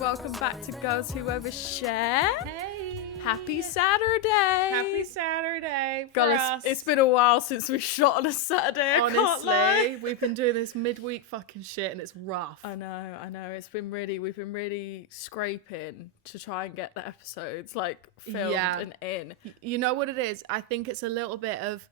welcome back to Girls Who Overshare. Hey! Happy Saturday! Happy Saturday for God, us. it's been a while since we shot on a Saturday. I can't lie. Honestly, we've been doing this midweek fucking shit and it's rough. I know. We've been really scraping to try and get the episodes like filmed and in. You know what it is? I think it's a little bit of,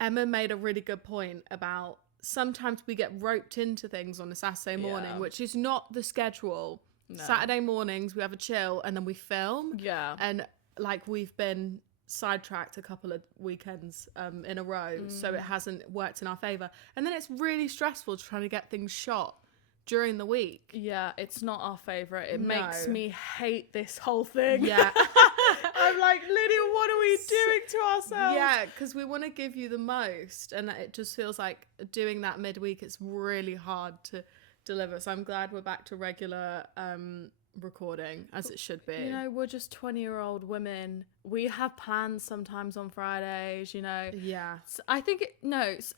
Emma made a really good point about sometimes we get roped into things on a Saturday morning, which is not the schedule. No. Saturday mornings we have a chill and then we film. Yeah. And like we've been sidetracked a couple of weekends in a row, so it hasn't worked in our favour. And then it's really stressful trying to get things shot during the week. Yeah, it's not our favourite. It makes me hate this whole thing. Yeah. I'm like, Lydia, what are we doing to ourselves? Yeah, because we want to give you the most, and it just feels like doing that midweek, it's really hard to deliver. So I'm glad we're back to regular recording, as it should be. You know, we're just 20-year-old women. We have plans sometimes on Fridays, you know. Yeah. So I think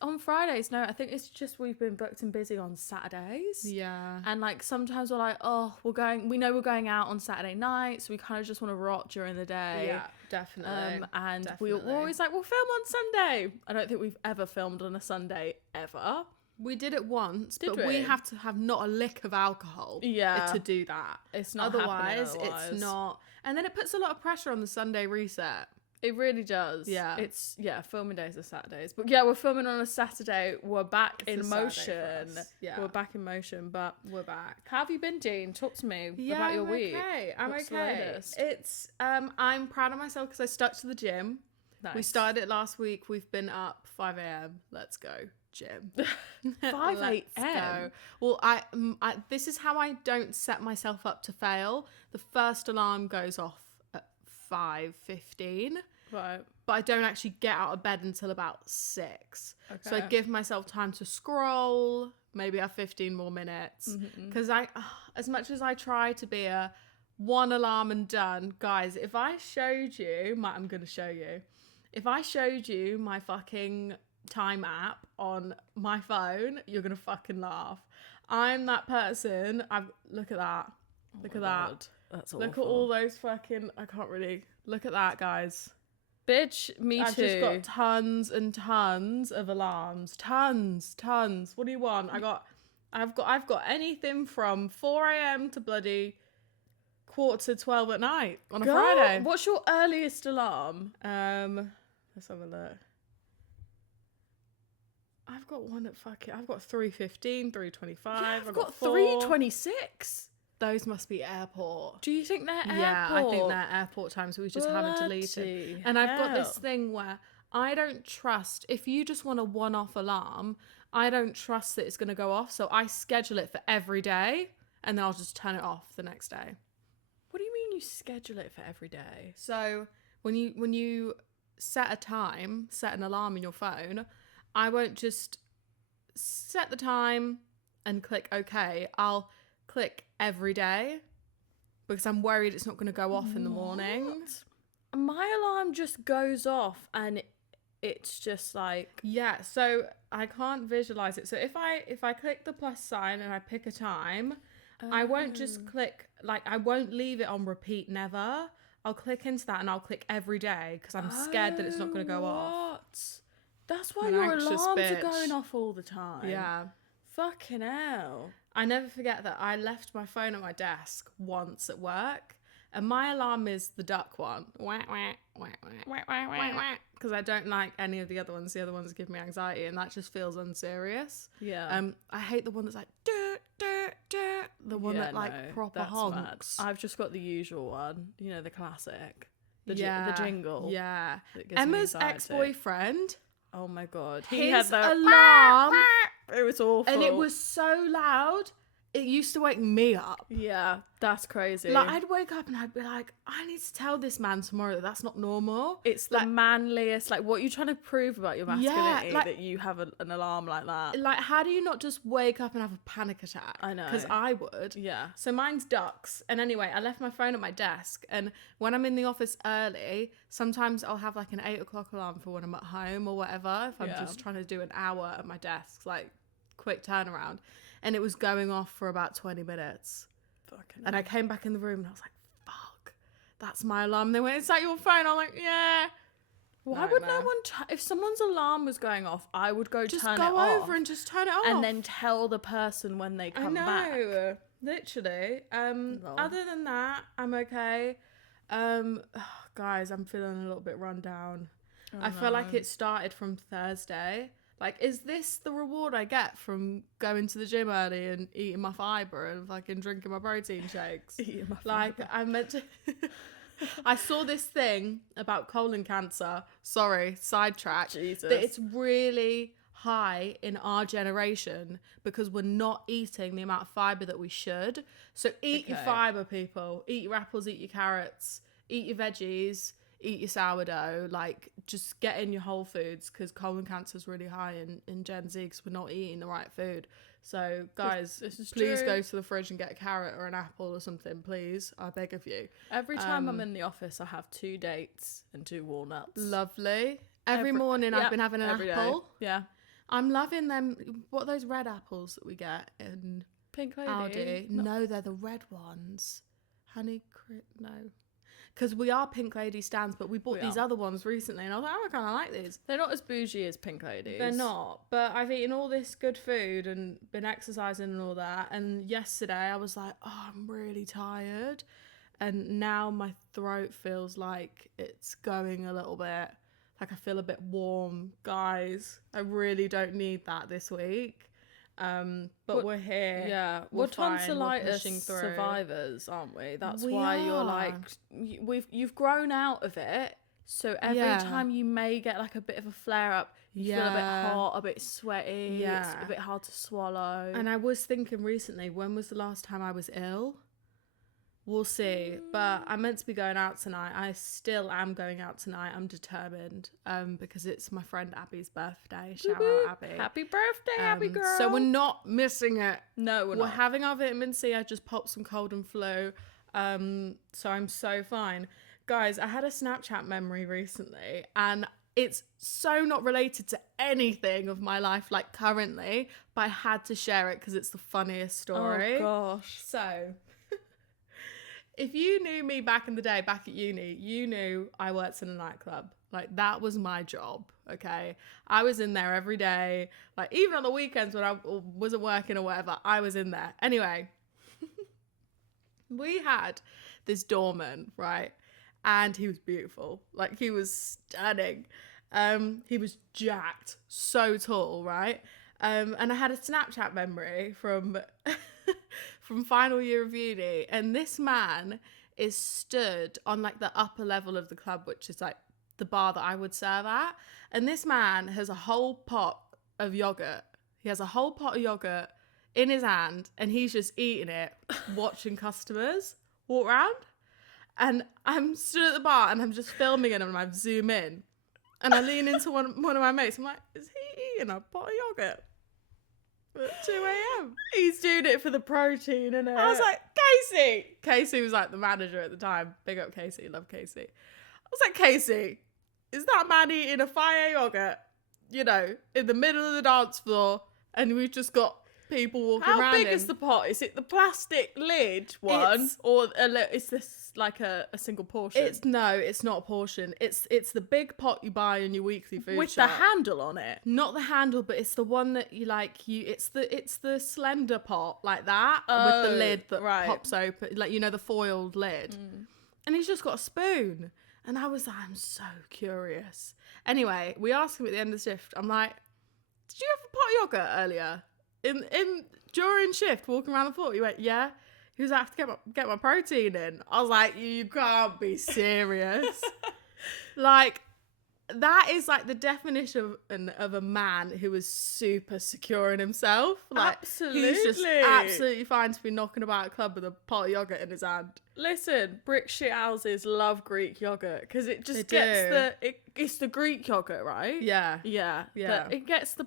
on Fridays, I think it's just we've been booked and busy on Saturdays. Yeah. And like sometimes we're like, we know we're going out on Saturday night, so we kind of just want to rot during the day. Yeah, definitely. And we're always like, we'll film on Sunday. I don't think we've ever filmed on a Sunday ever. We did it once, Did but we? we have to have not a lick of alcohol to do that. It's not otherwise, otherwise. it's not. And then it puts a lot of pressure on the Sunday reset. It really does. Yeah. It's, filming days are Saturdays. But yeah, we're filming on a Saturday. We're back in motion. Yeah. We're back in motion, but we're back. How have you been, Dean? Talk to me Yeah, about your week. Okay. I'm What's the okay. latest? It's, I'm proud of myself because I stuck to the gym. Nice. We started it last week. We've been up 5 a.m. Let's go. Gym. 5 a.m. Well, I this is how I don't set myself up to fail. The first alarm goes off at 5:15. Right. But I don't actually get out of bed until about 6. Okay. So I give myself time to scroll, maybe have 15 more minutes. Because as much as I try to be a one alarm and done, guys, if I showed you, I'm going to show you. If I showed you my fucking time app on my phone, you're gonna fucking laugh. I'm that person. Look at that. Look at that. God. That's awful. Look at all those fucking. I can't really look at that, guys. Bitch, me I've too. just got tons and tons of alarms. Tons. What do you want? I've got anything from 4 a.m. to bloody 11:45 at night on a Friday. What's your earliest alarm? Let's have a look. I've got one at I've got 3:15, 3:25. I've got 4. 3:26. Those must be airport. Do you think they're airport? Yeah, I think they're airport time, so we just haven't deleted. And I've got this thing where I don't trust, if you just want a one-off alarm, I don't trust that it's going to go off, so I schedule it for every day, and then I'll just turn it off the next day. What do you mean you schedule it for every day? So when you set an alarm in your phone, I won't just set the time and click OK. I'll click every day because I'm worried it's not going to go off in the morning. My alarm just goes off and it's just like... Yeah, so I can't visualize it. So if I click the plus sign and I pick a time, I won't just click, I won't leave it on repeat, never. I'll click into that and I'll click every day because I'm scared that it's not going to go off. That's why An your anxious alarms bitch. are going off all the time. Yeah. Fucking hell. I never forget that I left my phone at my desk once at work, and my alarm is the duck one. Because I don't like any of the other ones. The other ones give me anxiety, and that just feels unserious. Yeah. I hate the one that's like the one that proper honks. Mad. I've just got the usual one, you know, the classic. The jingle. Yeah. That gives me Emma's anxiety. ex-boyfriend. Oh my God. His had the alarm. It was awful. And it was so loud, it used to wake me up. Yeah, that's crazy. Like, I'd wake up and I'd be like, I need to tell this man tomorrow that that's not normal. It's the manliest, what are you trying to prove about your masculinity, like, that you have an alarm like that? Like, how do you not just wake up and have a panic attack? I know. Because I would. Yeah. So mine's ducks. And anyway, I left my phone at my desk. And when I'm in the office early, sometimes I'll have an 8 o'clock alarm for when I'm at home or whatever. If I'm just trying to do an hour at my desk, quick turnaround. And it was going off for about 20 minutes. Fucking And I came back in the room and I was like, fuck, that's my alarm. They went, is that your phone? I'm like, yeah. Why would no one... if someone's alarm was going off, I would turn it off. Just go over and just turn it off. And then tell the person when they come back. I know. Literally. Other than that, I'm okay. Guys, I'm feeling a little bit run down. I feel like it started from Thursday. Like, is this the reward I get from going to the gym early and eating my fibre and fucking drinking my protein shakes? Eating my like, fibre. I meant to... I saw this thing about colon cancer. Sorry, sidetrack. Jesus. That it's really high in our generation because we're not eating the amount of fibre that we should. So eat your fibre, people. Eat your apples, eat your carrots, eat your veggies, eat your sourdough. Like, just get in your whole foods because colon cancer is really high in Gen Z because we're not eating the right food. So, guys, this is please true. go to the fridge and get a carrot or an apple or something, please. I beg of you. Every time I'm in the office, I have 2 dates and 2 walnuts. Lovely. Every morning I've been having an apple. Day. Yeah. I'm loving them. What are those red apples that we get in Pink Lady? Aldi? No, they're the red ones. No. Because we are Pink Lady stands, but we bought these other ones recently, and I was like, oh, I kind of like these. They're not as bougie as Pink Ladies. They're not, but I've eaten all this good food and been exercising and all that, and yesterday I was like, oh, I'm really tired, and now my throat feels like it's going a little bit, like I feel a bit warm. Guys, I really don't need that this week. But we're here. Yeah, we're tonsillitis survivors, aren't we? That's why you're like, you've grown out of it. So every time you may get like a bit of a flare up, you feel a bit hot, a bit sweaty, it's a bit hard to swallow. And I was thinking recently, when was the last time I was ill? We'll see. But I'm meant to be going out tonight. I still am going out tonight. I'm determined. Because it's my friend Abby's birthday. Shout out Abby. Happy birthday, Abby girl. So we're not missing it. No, we're not. We're having our vitamin C. I just popped some cold and flu. So I'm so fine. Guys, I had a Snapchat memory recently, and it's so not related to anything of my life, like currently, but I had to share it because it's the funniest story. Oh gosh. So, if you knew me back in the day, back at uni, you knew I worked in a nightclub. Like, that was my job, okay? I was in there every day. Like, even on the weekends when I wasn't working or whatever, I was in there. Anyway, we had this doorman, right? And he was beautiful. Like, he was stunning. He was jacked, so tall, right? And I had a Snapchat memory from from final year of uni, and this man is stood on like the upper level of the club, which is like the bar that I would serve at, and this man has a whole pot of yogurt. He has a whole pot of yogurt in his hand, and he's just eating it, watching customers walk around. And I'm stood at the bar and I'm just filming it, and I zoom in and I lean into one of my mates. I'm like, is he eating a pot of yogurt at 2 a.m? He's doing it for the protein, innit? I was like, Casey was like the manager at the time. Big up Casey, love Casey. I was like, Casey, is that man eating a fire yogurt, you know, in the middle of the dance floor, and we've just got people walking around? How big is the pot? Is it the plastic lid one, or is this like a single portion? It's not a portion. It's the big pot you buy in your weekly food with shop. the handle on it. Not the handle, but it's the one that you like. It's the slender pot like that with the lid that pops open, like, you know, the foiled lid. And he's just got a spoon. And I was like, I'm so curious. Anyway, we asked him at the end of the shift. I'm like, did you have a pot of yogurt earlier? In during shift, walking around the floor? He went, yeah. He was like, I have to get my protein in. I was like, you can't be serious. Like, that is like the definition of a man who is super secure in himself. Like, absolutely. He's just absolutely fine to be knocking about a club with a pot of yogurt in his hand. Listen, brick shit houses love Greek yogurt because it just it's the Greek yogurt, right? Yeah. It gets the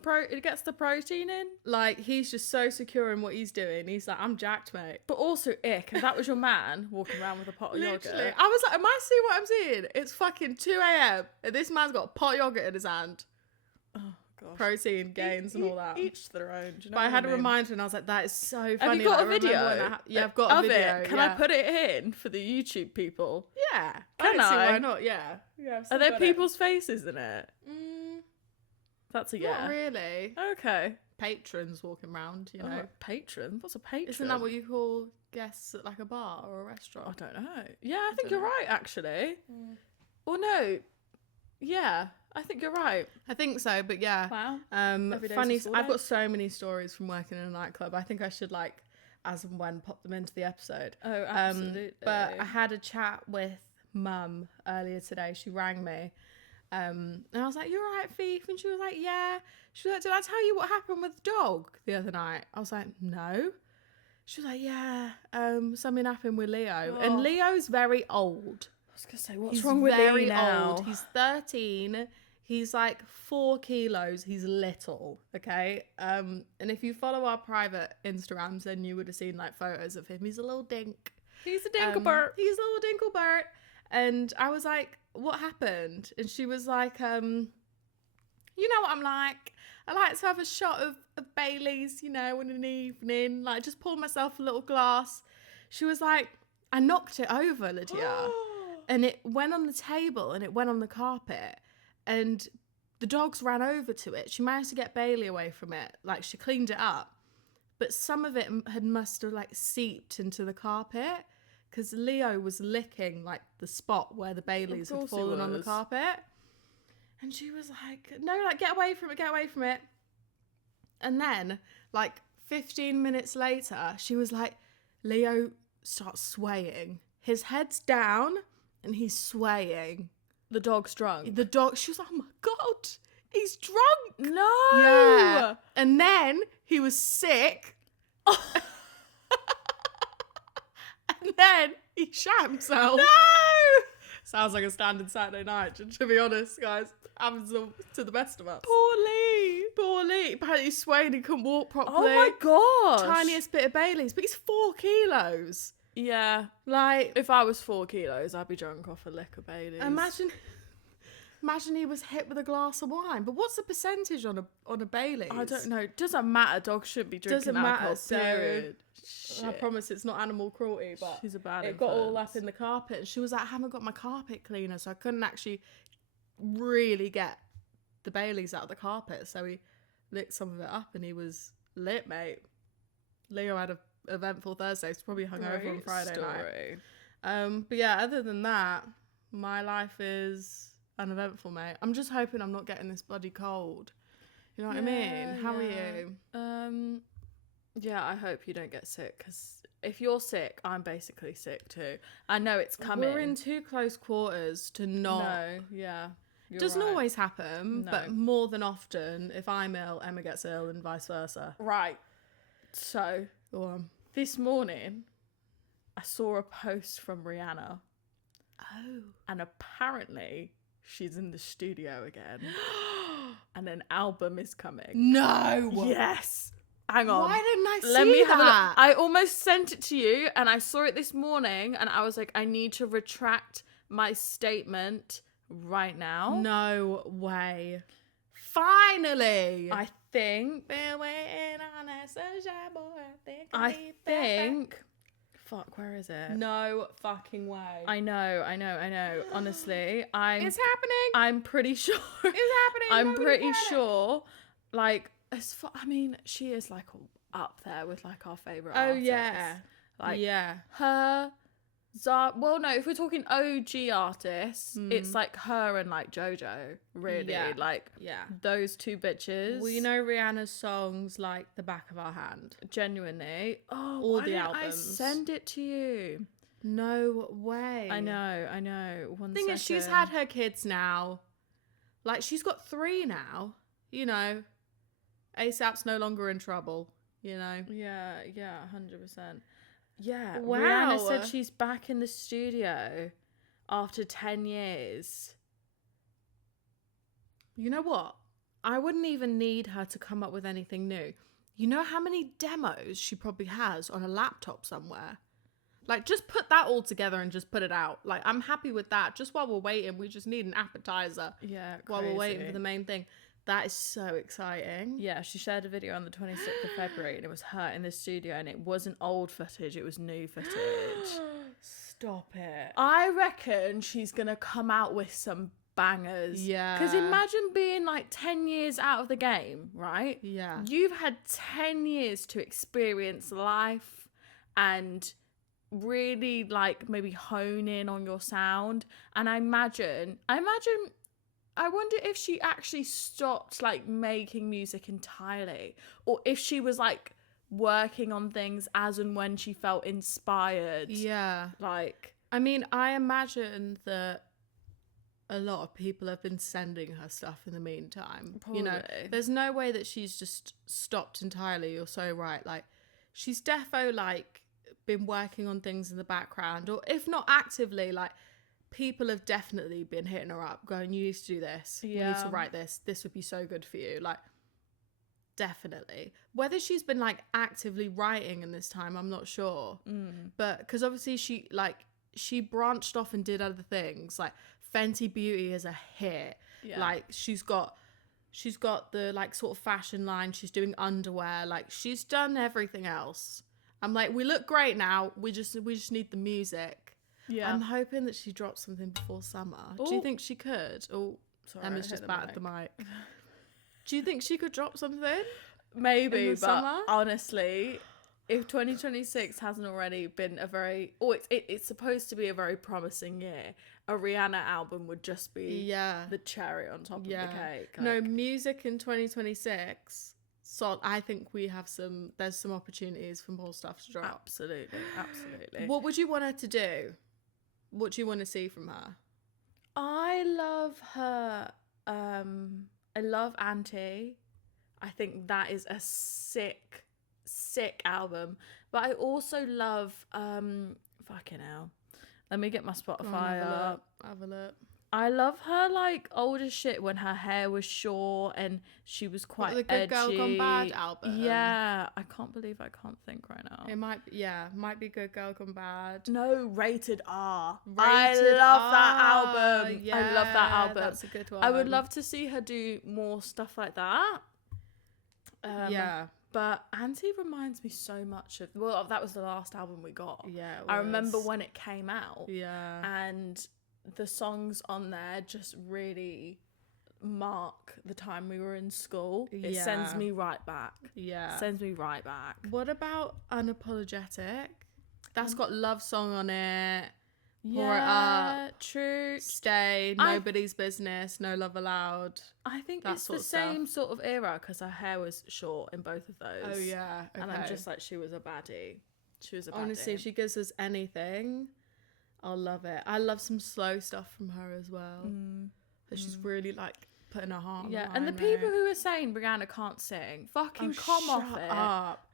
protein in. Like, he's just so secure in what he's doing. He's like, I'm jacked, mate. But also, ick, if that was your man walking around with a pot of yogurt. I was like, am I seeing what I'm seeing? It's fucking 2 a.m. and this man's got a pot of yogurt in his hand. Oh gosh. protein gains and all that. Each their own. Do you know But I had a mean? reminder and I was like, that is so funny. Have you got like, a video? Yeah, I've got a video. It. Can I put it in for the YouTube people? Yeah. Can I? See I? why not? Yeah. Yeah. Are there people's faces in it? That's a yeah. Not really. Okay. Patrons walking around, you know. Patron? What's a patron? Isn't that what you call guests at like a bar or a restaurant? I don't know. Yeah, I think you're right, actually. Or no. Yeah, I think you're right. I think so, but yeah. Wow. Funny. I've got so many stories from working in a nightclub. I think I should like, as and when, pop them into the episode. Oh, absolutely. But I had a chat with Mum earlier today. She rang me. And I was like, "You're right, Fief," and she was like, "Yeah." She was like, "Did I tell you what happened with the dog the other night?" I was like, "No." She was like, "Yeah, something happened with Leo." Oh. And Leo's very old. I was gonna say, what's wrong with Leo now? Old. He's 13. He's like 4 kilos. He's little, okay? And if you follow our private Instagrams, then you would have seen like photos of him. He's a little dink. He's a dinklebert. He's a little dinklebert. And I was like, "What happened?" And she was like, "You know what I'm like. I like to have a shot of Bailey's, you know, in an evening. Like, just pour myself a little glass." She was like, "I knocked it over, Lydia." And it went on the table and it went on the carpet. And the dogs ran over to it. She managed to get Bailey away from it. Like, she cleaned it up. But some of it must have, like, seeped into the carpet. Because Leo was licking, like, the spot where the Baileys had fallen on the carpet. And she was like, "No, like, get away from it. And then, like, 15 minutes later, she was like, Leo starts swaying. His head's down and he's swaying. The dog's drunk. The dog, she was like, "Oh my God, he's drunk." No. Yeah. And then he was sick. And then he shot himself. No! Sounds like a standard Saturday night, to be honest, guys. Happens to the best of us. Poor Lee. Apparently he's swaying, he couldn't walk properly. Oh my gosh. Tiniest bit of Bailey's, but he's 4 kilos. Yeah. Like, if I was 4 kilos, I'd be drunk off a lick of Baileys. Imagine he was hit with a glass of wine. But what's the percentage on a Bailey's? I don't know. Doesn't matter. Dogs should be drinking alcohol. Period. I promise it's not animal cruelty, but she's a bad it influence. got all up in the carpet. And she was like, "I haven't got my carpet cleaner," so I couldn't actually really get the Baileys out of the carpet. So he licked some of it up and he was lit, mate. Leo had a eventful Thursday. He's probably hungover on Friday night. But yeah, other than that, my life is uneventful, mate. I'm just hoping I'm not getting this bloody cold. You know what I mean? How are you? Yeah, I hope you don't get sick, because if you're sick, I'm basically sick too. I know it's coming. We're in too close quarters to not. No, yeah. Doesn't always happen, No. but more than often, if I'm ill, Emma gets ill and vice versa. Right. So, Go on. this morning, I saw a post from Rihanna. Oh. And apparently, she's in the studio again. And an album is coming. No! Yes! Hang on. Why didn't I see Let me that? have a look. I almost sent it to you, and I saw it this morning, and I was like, I need to retract my statement right now. No way. Finally! I think... Been waiting on that sunshine, boy. I think... Fuck, where is it? No fucking way. I know. Honestly, It's happening. I'm pretty sure. It's happening. I'm Nobody pretty panic. sure. Like, I mean, she is like up there with like our favorite. Oh artists. yeah. Like yeah. her, well, no, if we're talking OG artists, it's like her and like JoJo. Really, Yeah. like Yeah. those two bitches. We know Rihanna's songs like the back of our hand. Genuinely. Oh, All why the didn't I albums. send it to you. No way. I know. One Thing is, she's second. had her kids now. Like, she's got 3 now. You know, ASAP's no longer in trouble. You know. Yeah, 100%. Yeah. Wow. Rihanna said she's back in the studio after 10 years. You know what? I wouldn't even need her to come up with anything new. You know how many demos she probably has on a laptop somewhere? Like, just put that all together and just put it out. Like, I'm happy with that. Just while we're waiting, we just need an appetizer. Yeah, While we're waiting crazy. for the main thing. That is so exciting. Yeah, she shared a video on the 26th of February and it was her in the studio and it wasn't old footage, it was new footage. Stop it. I reckon she's going to come out with some bangers. Yeah. Because imagine being like 10 years out of the game, right? Yeah. You've had 10 years to experience life and really like maybe hone in on your sound. And I wonder if she actually stopped like making music entirely, or if she was like working on things as and when she felt inspired. Yeah. Like, I mean, I imagine that a lot of people have been sending her stuff in the meantime. Probably. You know, there's no way that she's just stopped entirely. You're so right. Like, she's defo like been working on things in the background, or if not actively, like people have definitely been hitting her up going, you need to do this, you need to write this would be so good for you. Like, definitely. Whether she's been like actively writing in this time, I'm not sure. But because obviously she branched off and did other things. Like Fenty Beauty is a hit. Like she's got the like sort of fashion line, she's doing underwear, like she's done everything else. I'm like, we look great now, we just need the music. I'm hoping that she drops something before summer. Ooh. Do you think she could? Oh, sorry, Emma's just battered the mic. Do you think she could drop something? Maybe, but summer? Honestly, if 2026 hasn't already been a very, it's supposed to be a very promising year, a Rihanna album would just be the cherry on top of the cake. Like, no, music in 2026. So I think there's some opportunities for more stuff to drop. Absolutely. What would you want her to do? What do you want to see from her? I love her. I love Auntie. I think that is a sick album. But I also love fucking hell. Let me get my Spotify up. Have a look. I love her like older shit when her hair was short and she was quite the Good edgy. Girl Gone Bad album. Yeah, I can't believe I can't think right now. It might be Good Girl Gone Bad. No, Rated R. I love that album. Yeah, I love that album. That's a good one. I would love to see her do more stuff like that. But Auntie reminds me so much of, well, that was the last album we got. Yeah, I remember when it came out. Yeah. And the songs on there just really mark the time we were in school. It sends me right back. Yeah. Sends me right back. What about Unapologetic? That's got Love Song on it. Yeah, Pour It Up. True. Stay. Nobody's Business. No Love Allowed. I think it's the same sort of era because her hair was short in both of those. Oh, yeah. Okay. And I'm just like, she was a baddie. Honestly, if she gives us anything, I'll love it. I love some slow stuff from her as well. She's really like putting her heart on the line, and the people who are saying Rihanna can't sing, fucking come off it.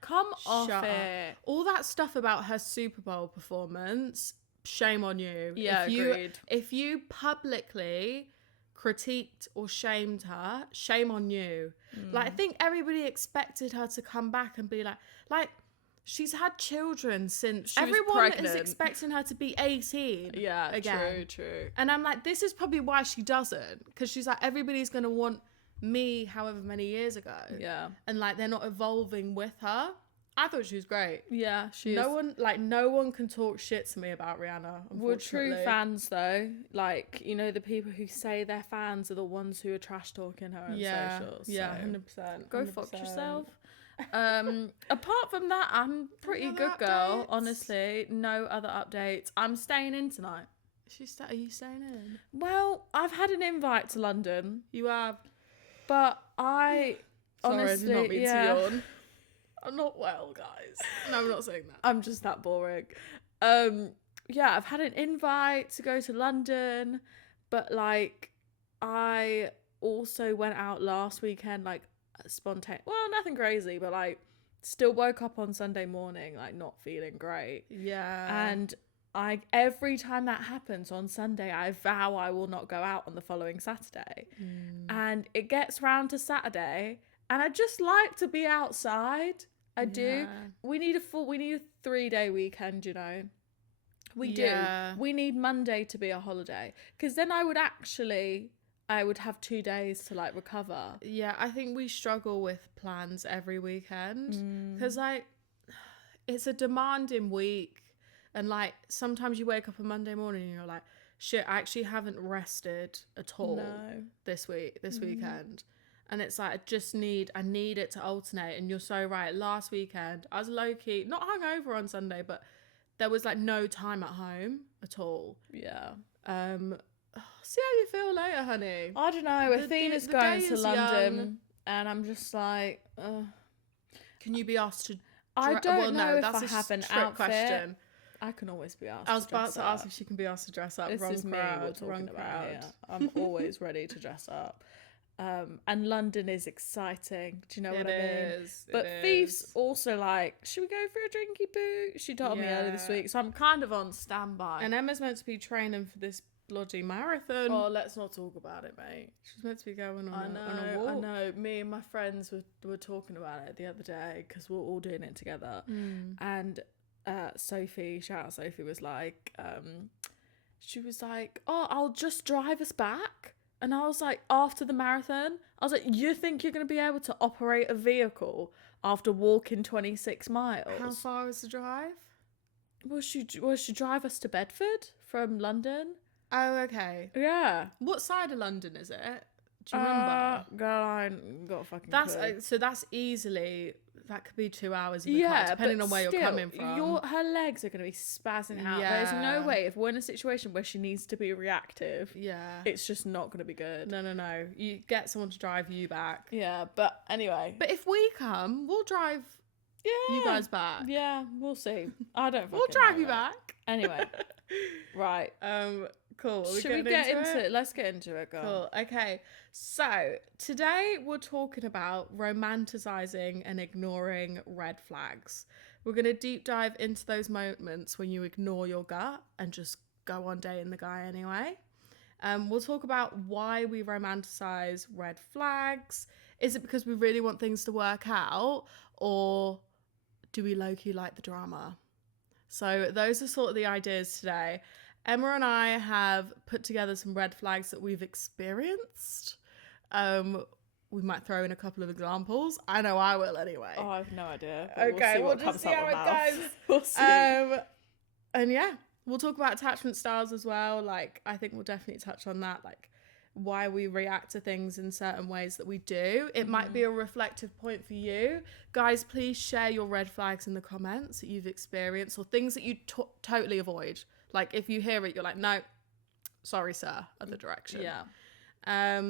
Come off it. All that stuff about her Super Bowl performance, shame on you. Yeah, agreed. If you publicly critiqued or shamed her, shame on you. Like, I think everybody expected her to come back and be like, she's had children since everyone is expecting her to be 18. Yeah, again. True. And I'm like, this is probably why she doesn't, because she's like, everybody's gonna want me however many years ago. Yeah. And like, they're not evolving with her. I thought she was great. Yeah, no one can talk shit to me about Rihanna. We're true fans though. Like, you know, the people who say they're fans are the ones who are trash talking her on socials. Yeah, so 100%. Go fuck yourself. Apart from that, I'm pretty good girl, honestly. No other updates. I'm staying in tonight. Are you staying in? Well, I've had an invite to London. You have? But I honestly, sorry, I did not mean to yawn. I'm not well, guys. No, I'm not saying that. I'm just that boring. I've had an invite to go to London, but like I also went out last weekend, like spontaneous. Well, nothing crazy, but like still woke up on Sunday morning, like not feeling great. Yeah. And every time that happens on Sunday, I vow I will not go out on the following Saturday. And it gets round to Saturday, and I just like to be outside. I do. We need a 3-day weekend, you know. We do. We need Monday to be a holiday, because then I would actually I would have 2 days to like recover. Yeah, I think we struggle with plans every weekend because like it's a demanding week, and like sometimes you wake up on Monday morning and you're like, shit, I actually haven't rested at all this weekend. And it's like, I need it to alternate. And you're so right. Last weekend, I was low-key, not hungover on Sunday, but there was like no time at home at all. Yeah. See how you feel later, honey. I don't know. Athena's going to London and I'm just like, can you be asked to... I don't know if I have an outfit. Question. I can always be asked. I was about to ask if she can be asked to dress up. This is me we're talking about here. I'm always ready to dress up. And London is exciting. Do you know what I mean? But Thief's also like, should we go for a drinky poo? She told me earlier this week, so I'm kind of on standby. And Emma's meant to be training for this bloody marathon. Oh, let's not talk about it, mate. She's meant to be going on a walk. I know. Me and my friends were talking about it the other day because we're all doing it together. And Sophie, shout out Sophie, was like, she was like, oh, I'll just drive us back. And I was like, after the marathon, I was like, you think you're going to be able to operate a vehicle after walking 26 miles? How far was the drive? Will she drive us to Bedford from London? Oh, okay. Yeah. What side of London is it? Do you remember? Girl, I ain't got a fucking clue. So that's easily... That could be 2 hours in the car, depending on where you're coming from. Her legs are going to be spazzing out. Yeah. There's no way, if we're in a situation where she needs to be reactive, it's just not going to be good. No. You get someone to drive you back. Yeah, but anyway. But if we come, we'll drive you guys back. Yeah, we'll see. I don't fucking We'll drive know you back. Anyway. Right. Cool. Should we get into it? Let's get into it, girl. Cool. Okay. So today we're talking about romanticizing and ignoring red flags. We're going to deep dive into those moments when you ignore your gut and just go on dating the guy anyway. We'll talk about why we romanticize red flags. Is it because we really want things to work out, or do we low-key like the drama? So those are sort of the ideas today. Emma and I have put together some red flags that we've experienced. We might throw in a couple of examples. I know I will anyway. Oh, I have no idea. Okay, we'll just see how it goes. We'll see. And yeah, we'll talk about attachment styles as well. Like, I think we'll definitely touch on that. Like, why we react to things in certain ways that we do. It might be a reflective point for you. Guys, please share your red flags in the comments that you've experienced, or things that you totally avoid. Like, if you hear it, you're like, no, sorry, sir, other direction. Yeah.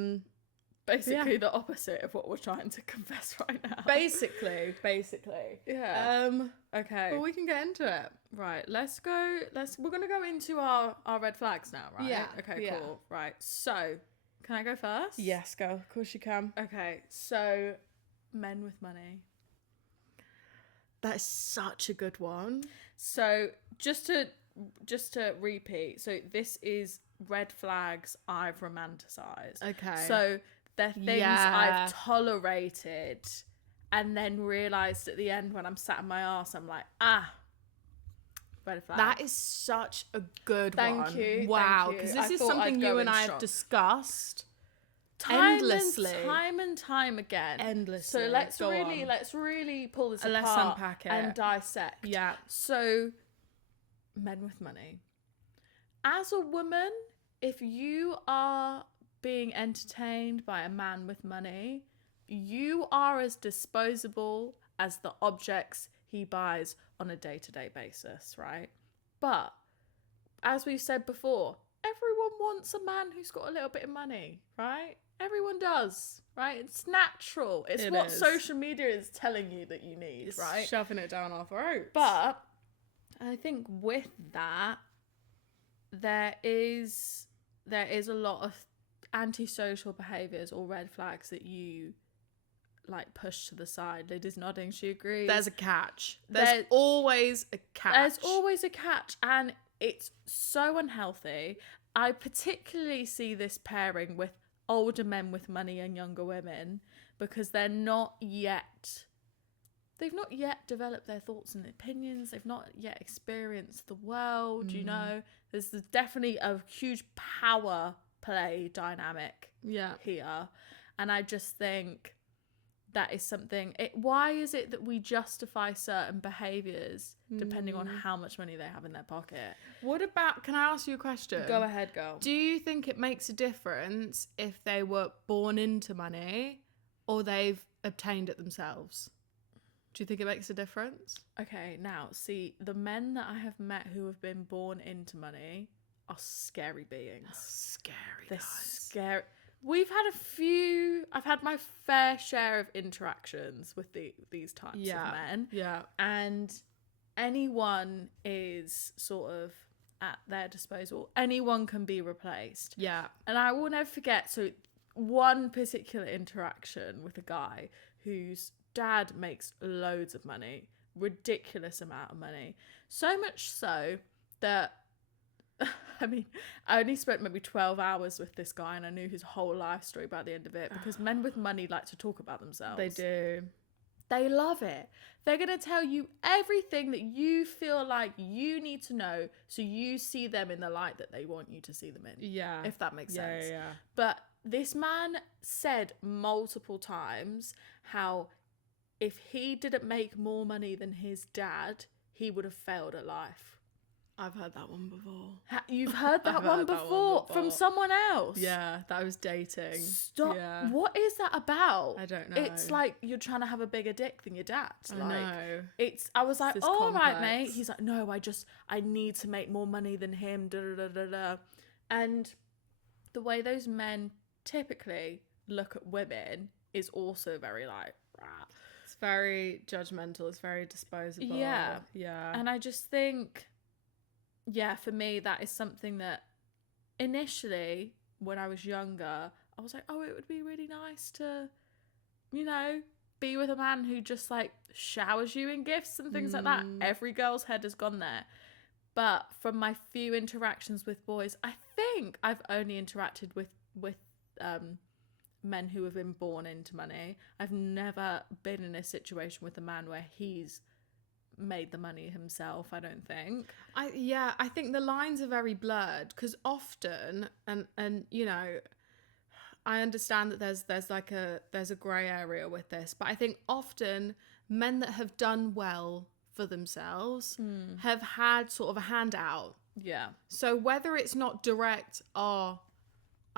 Basically the opposite of what we're trying to confess right now. Basically. Yeah. Okay. Well, we can get into it. Right. We're going to go into our red flags now, right? Yeah. Okay, cool. Right. So, can I go first? Yes, girl. Of course you can. Okay. So, men with money. That is such a good one. So, just to repeat, so this is red flags I've romanticized. Okay. So they're things I've tolerated and then realised at the end when I'm sat on my arse, I'm like, red flag. That is such a good one. Thank you. Wow. Because this is something you and I have discussed endlessly. Time and time again. Endlessly. So let's really pull this apart. Let's unpack it. And dissect. Yeah. So, men with money. As a woman, if you are being entertained by a man with money, you are as disposable as the objects he buys on a day-to-day basis, right? But as we've said before, everyone wants a man who's got a little bit of money, right? Everyone does, right? It's natural. It's what social media is telling you that you need, right? Shoving it down our throats. But I think with that, there is a lot of antisocial behaviours or red flags that you like push to the side. Liz nodding, she agrees. There's a catch. There's always a catch. There's always a catch, and it's so unhealthy. I particularly see this pairing with older men with money and younger women because they've not yet developed their thoughts and opinions. They've not yet experienced the world, you know. There's definitely a huge power play dynamic here. And I just think that is something. Why is it that we justify certain behaviours depending on how much money they have in their pocket? What about, can I ask you a question? Go ahead, girl. Do you think it makes a difference if they were born into money or they've obtained it themselves? Do you think it makes a difference? Okay, now, see, the men that I have met who have been born into money are scary beings. They're scary. I've had my fair share of interactions with these types of men. Yeah. And anyone is sort of at their disposal. Anyone can be replaced. Yeah. And I will never forget, so one particular interaction with a guy whose dad makes loads of money, ridiculous amount of money. So much so that I mean, I only spent maybe 12 hours with this guy and I knew his whole life story by the end of it, because men with money like to talk about themselves. They do. They love it. They're going to tell you everything that you feel like you need to know so you see them in the light that they want you to see them in. Yeah. If that makes sense. Yeah. But this man said multiple times how if he didn't make more money than his dad, he would have failed at life. I've heard that one before. You've heard that one before from someone else? Yeah, that was dating. Stop. Yeah. What is that about? I don't know. It's like you're trying to have a bigger dick than your dad. I know. I was like, this all right, complex. mate. He's like, no, I need to make more money than him. Da, da, da, da, da. And the way those men typically look at women is also very like, rah. It's very judgmental. It's very disposable. Yeah. Yeah. And I just think, yeah, for me, that is something that initially, when I was younger, I was like, oh, it would be really nice to, be with a man who just like showers you in gifts and things like that. Every girl's head has gone there. But from my few interactions with boys, I think I've only interacted with men who have been born into money. I've never been in a situation with a man where he's made the money himself, I don't think. I think the lines are very blurred, because often, and I understand that there's a grey area with this, but I think often men that have done well for themselves have had sort of a handout. Yeah. So whether it's not direct, I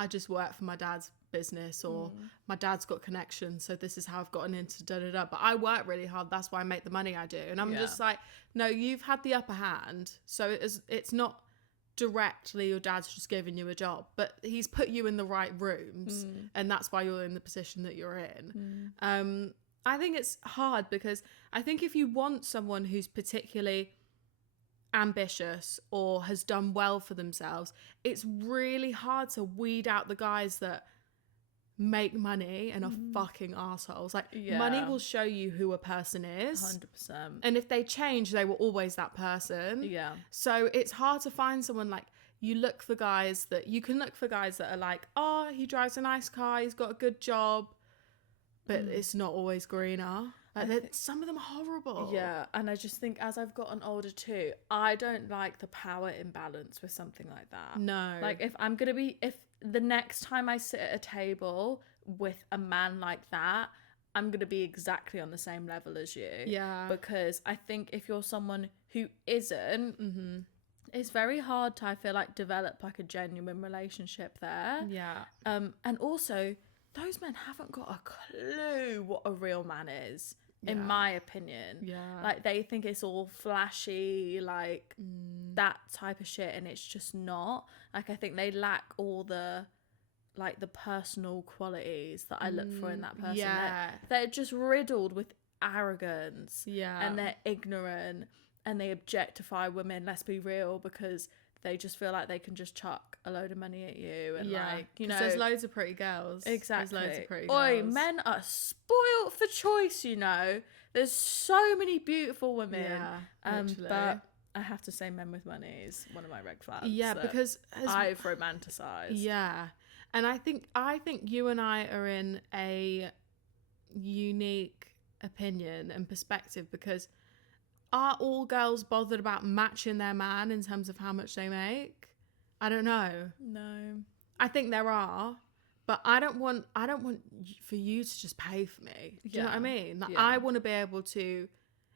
just work for my dad's business, or my dad's got connections, so this is how I've gotten into da-da-da, but I work really hard, that's why I make the money I do. And I'm just like, no, you've had the upper hand, so it's not directly your dad's just giving you a job, but he's put you in the right rooms, and that's why you're in the position that you're in. I think it's hard, because I think if you want someone who's particularly ambitious or has done well for themselves, it's really hard to weed out the guys that make money and are fucking assholes. Like, money will show you who a person is 100%, and if they change, they were always that person. So it's hard to find someone like, you can look for guys that are like, oh, he drives a nice car, he's got a good job, but it's not always greener. Like, some of them are horrible. Yeah, and I just think as I've gotten older too, I don't like the power imbalance with something like that. No. Like, if the next time I sit at a table with a man like that, I'm going to be exactly on the same level as you. Yeah. Because I think if you're someone who isn't, it's very hard to, I feel like, develop like a genuine relationship there. Yeah. And also, those men haven't got a clue what a real man is. In my opinion. Like, they think it's all flashy, like that type of shit, and it's just not. Like, I think they lack all the personal qualities that I look for in that person. They're just riddled with arrogance. And they're ignorant and they objectify women, let's be real, because they just feel like they can just chuck a load of money at you, and there's loads of pretty girls. Exactly. There's loads of pretty girls. Oi, men are spoiled for choice, There's so many beautiful women. Literally. But I have to say, men with money is one of my red flags. Because I've romanticized. And I think you and I are in a unique opinion and perspective, because are all girls bothered about matching their man in terms of how much they make? I don't know. No. I think there are, but I don't want for you to just pay for me. Do you know what I mean? Like, I want to be able to,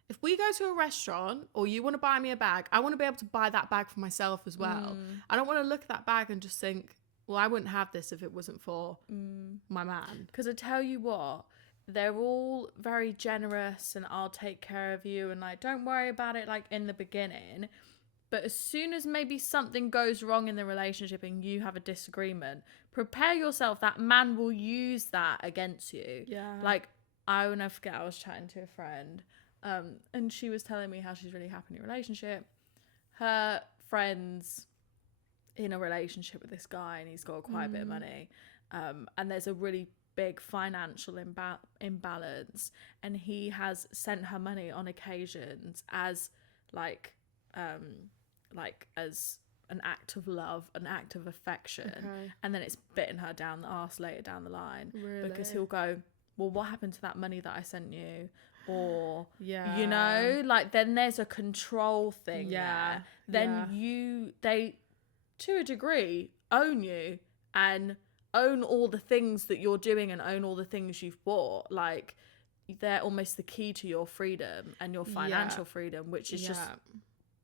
if we go to a restaurant or you want to buy me a bag, I want to be able to buy that bag for myself as well. I don't want to look at that bag and just think, well, I wouldn't have this if it wasn't for my man. Because I tell you what, they're all very generous and I'll take care of you and like, don't worry about it like in the beginning. But as soon as maybe something goes wrong in the relationship and you have a disagreement, prepare yourself. That man will use that against you. Yeah. Like, I will never forget, I was chatting to a friend and she was telling me how she's really happy in a relationship. Her friend's in a relationship with this guy and he's got quite a bit of money. And there's a really big financial imbalance. And he has sent her money on occasions as as an act of love, an act of affection, and then it's bitten her down the arse later down the line. Really? Because he'll go, well, what happened to that money that I sent you? Or you know, like, then there's a control thing there. Then they to a degree own you and own all the things that you're doing and own all the things you've bought. Like, they're almost the key to your freedom and your financial freedom, which is just,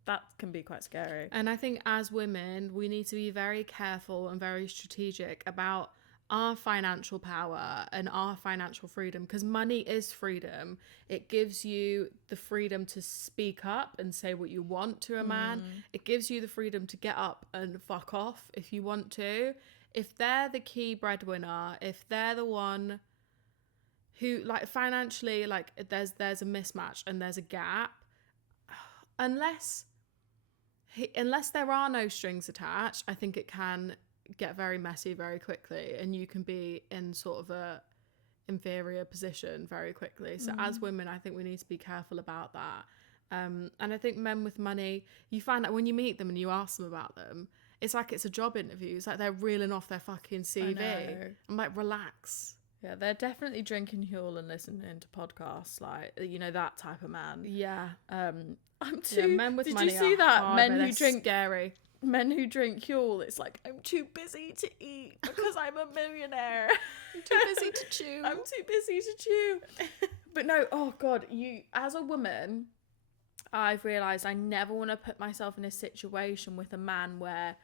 that can be quite scary. And I think as women, we need to be very careful and very strategic about our financial power and our financial freedom, because money is freedom. It gives you the freedom to speak up and say what you want to a man. It gives you the freedom to get up and fuck off if you want to. If they're the key breadwinner, if they're the one who, like, financially, like, there's a mismatch and there's a gap, unless there are no strings attached, I think it can get very messy very quickly and you can be in sort of a inferior position very quickly. So as women, I think we need to be careful about that. And I think men with money, you find that when you meet them and you ask them about them, it's like it's a job interview. It's like they're reeling off their fucking CV. I'm like, relax. Yeah, they're definitely drinking Huel and listening to podcasts, like, you know, that type of man. Yeah. I'm too. Men with did money you see that? hard, Men who drink scary. Men who drink Huel, it's like, I'm too busy to eat because I'm a millionaire. I'm too busy to chew. I'm too busy to chew. But no, oh God, as a woman, I've realised I never want to put myself in a situation with a man where,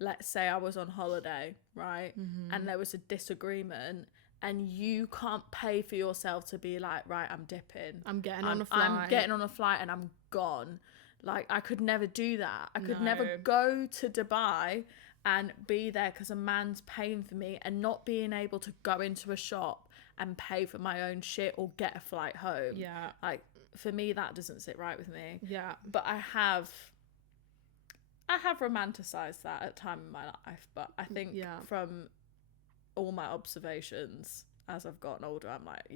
let's say I was on holiday, right? And there was a disagreement and you can't pay for yourself to be like, right, I'm dipping. I'm getting on a flight. I'm getting on a flight and I'm gone. Like, I could never do that. I could never go to Dubai and be there because a man's paying for me and not being able to go into a shop and pay for my own shit or get a flight home. Yeah. Like, for me, that doesn't sit right with me. Yeah. But I have romanticized that at a time in my life. But I think from all my observations as I've gotten older, I'm like,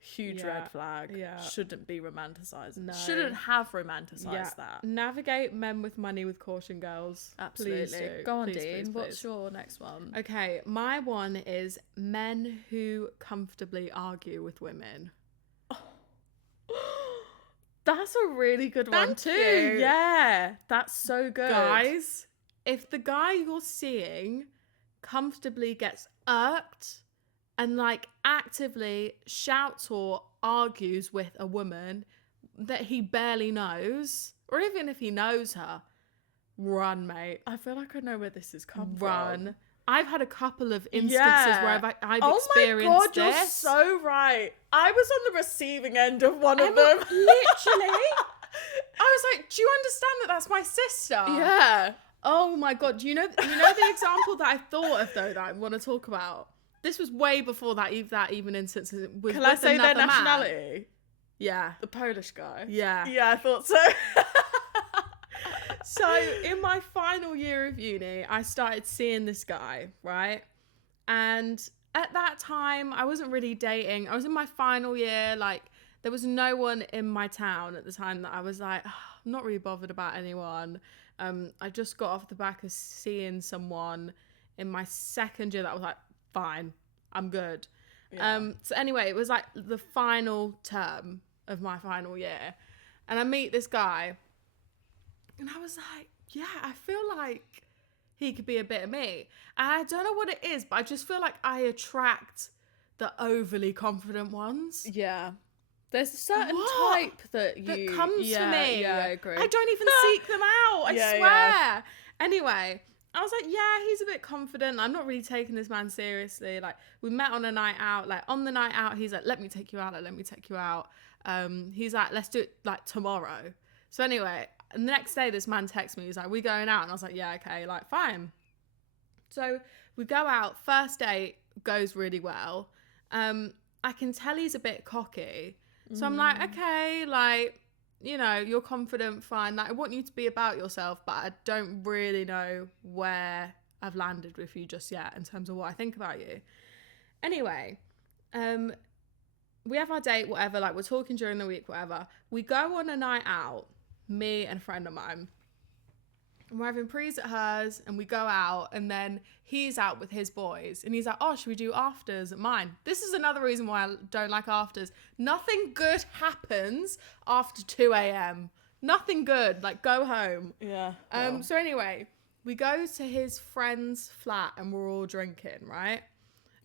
huge red flag. Shouldn't be romanticized. No. Shouldn't have romanticized that. Navigate men with money with caution, girls. Absolutely. Please do. Go on, please, Dean. please, What's your next one? Okay, my one is men who comfortably argue with women. That's a really good one too. You. Yeah, that's so good. Guys, if the guy you're seeing comfortably gets irked and like actively shouts or argues with a woman that he barely knows, or even if he knows her, run, mate. I feel like I know where this is come from. I've had a couple of instances where I've experienced my God, this. You're so right. I was on the receiving end of one of them. Literally. I was like, do you understand that that's my sister? Yeah. Oh my God. You know the example that I thought of though that I want to talk about? This was way before that even instance was. Can I say their man. nationality? Yeah. The Polish guy. Yeah. Yeah, I thought so. So in my final year of uni, I started seeing this guy, right? And at that time, I wasn't really dating. I was in my final year. Like, there was no one in my town at the time that I was like, I'm not really bothered about anyone. I just got off the back of seeing someone in my second year that I was like, fine, I'm good. Yeah. So anyway, it was like the final term of my final year. And I meet this guy. And I was like, yeah, I feel like he could be a bit of me. And I don't know what it is, but I just feel like I attract the overly confident ones. Yeah. There's a certain type that comes for me. Yeah, I agree. I don't even seek them out. I swear. Yeah. Anyway, I was like, yeah, he's a bit confident. I'm not really taking this man seriously. Like, we met on a night out. Like, on the night out, he's like, let me take you out. Like, let me take you out. He's like, let's do it like tomorrow. So anyway, the next day, this man texts me. He's like, we going out? And I was like, yeah, okay, like, fine. So we go out. First date goes really well. I can tell he's a bit cocky. So I'm like, okay, like, you know, you're confident, fine. Like, I want you to be about yourself, but I don't really know where I've landed with you just yet in terms of what I think about you. Anyway, we have our date, whatever, like, we're talking during the week, whatever. We go on a night out, me and a friend of mine. And we're having prees at hers, and we go out, and then he's out with his boys, and he's like, oh, should we do afters at mine? This is another reason why I don't like afters. Nothing good happens after 2 a.m. Nothing good. Like, go home. Yeah. So anyway, we go to his friend's flat, and we're all drinking, right?